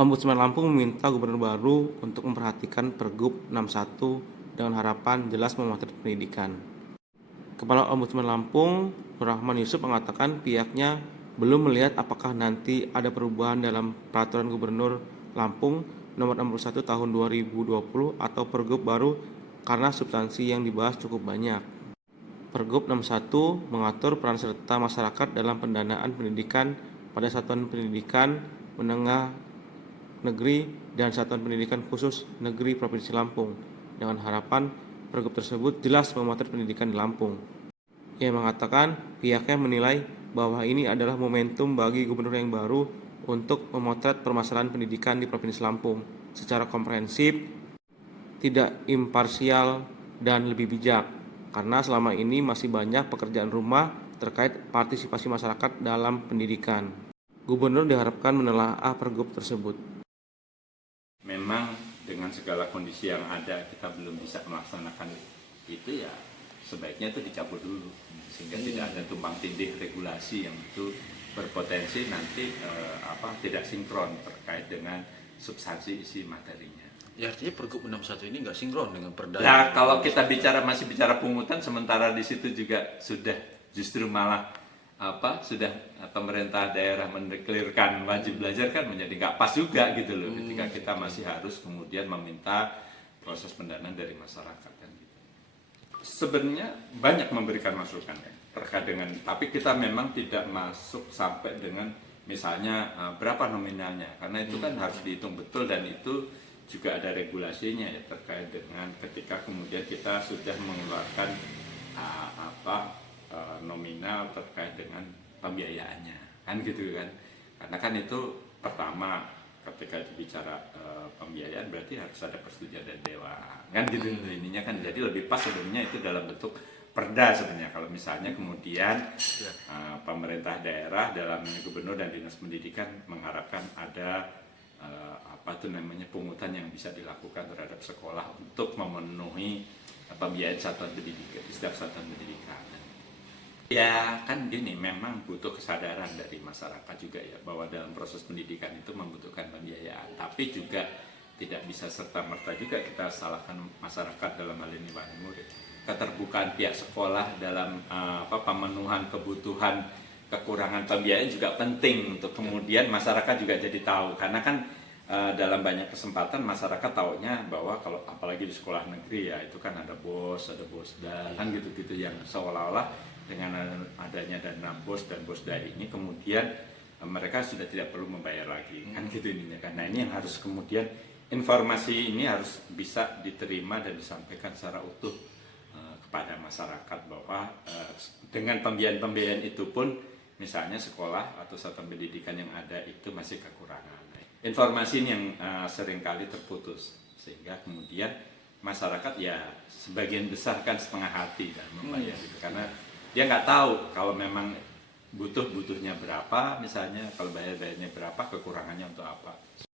Ombudsman Lampung meminta gubernur baru untuk memperhatikan Pergub 61 dengan harapan jelas memotret pendidikan. Kepala Ombudsman Lampung, Nur Rahman Yusuf, mengatakan pihaknya belum melihat apakah nanti ada perubahan dalam Peraturan Gubernur Lampung Nomor 61 Tahun 2020 atau Pergub baru karena substansi yang dibahas cukup banyak. Pergub 61 mengatur peran serta masyarakat dalam pendanaan pendidikan pada satuan pendidikan menengah negeri dan satuan pendidikan khusus negeri Provinsi Lampung, dengan harapan Pergub tersebut jelas memotret pendidikan di Lampung. Ia mengatakan pihaknya menilai bahwa ini adalah momentum bagi gubernur yang baru untuk memotret permasalahan pendidikan di Provinsi Lampung secara komprehensif, tidak imparsial, dan lebih bijak, karena selama ini masih banyak pekerjaan rumah terkait partisipasi masyarakat dalam pendidikan. Gubernur diharapkan menelaah Pergub tersebut. Memang dengan segala kondisi yang ada kita belum bisa melaksanakan itu, ya sebaiknya itu dicabut dulu sehingga tidak ada tumpang tindih regulasi yang itu berpotensi nanti tidak sinkron terkait dengan substansi isi materinya. Ya, artinya Pergub 61 ini nggak sinkron dengan Perda. Nah, kalau kita masih bicara pungutan, sementara di situ juga sudah justru malah sudah pemerintah daerah mendeklirkan wajib belajar, kan menjadi nggak pas juga gitu loh, ketika kita masih harus kemudian meminta proses pendanaan dari masyarakat kan gitu. Sebenarnya banyak memberikan masukan ya terkait dengan, tapi kita memang tidak masuk sampai dengan misalnya berapa nominalnya, karena itu kan harus dihitung betul dan itu juga ada regulasinya ya terkait dengan ketika kemudian kita sudah mengeluarkan nominal terkait dengan pembiayaannya kan gitu kan, karena kan itu pertama ketika bicara pembiayaan berarti harus ada persetujuan dari dewan kan gitu ininya kan, jadi lebih pas sebenarnya itu dalam bentuk perda sebenarnya. Kalau misalnya kemudian pemerintah daerah dalam gubernur dan dinas pendidikan mengharapkan ada pungutan yang bisa dilakukan terhadap sekolah untuk memenuhi pembiayaan satuan pendidikan di setiap satuan pendidikan. Ya kan gini, memang butuh kesadaran dari masyarakat juga ya bahwa dalam proses pendidikan itu membutuhkan pembiayaan, tapi juga tidak bisa serta-merta juga kita salahkan masyarakat dalam hal ini wali murid. Keterbukaan pihak sekolah dalam pemenuhan kebutuhan kekurangan pembiayaan juga penting untuk kemudian masyarakat juga jadi tahu, karena kan dalam banyak kesempatan masyarakat taunya bahwa kalau apalagi di sekolah negeri ya itu kan ada bosda kan gitu-gitu, yang seolah-olah dengan adanya dana bos dan bosda ini kemudian mereka sudah tidak perlu membayar lagi kan gitu ininya kan. Nah, ini yang harus kemudian informasi ini harus bisa diterima dan disampaikan secara utuh kepada masyarakat bahwa dengan pembiayaan itu pun misalnya sekolah atau satuan pendidikan yang ada itu masih kekurangan. Informasi ini yang seringkali terputus sehingga kemudian masyarakat ya sebagian besar kan setengah hati dan membayar gitu, karena dia nggak tahu kalau memang butuhnya berapa, misalnya kalau bayarnya berapa, kekurangannya untuk apa.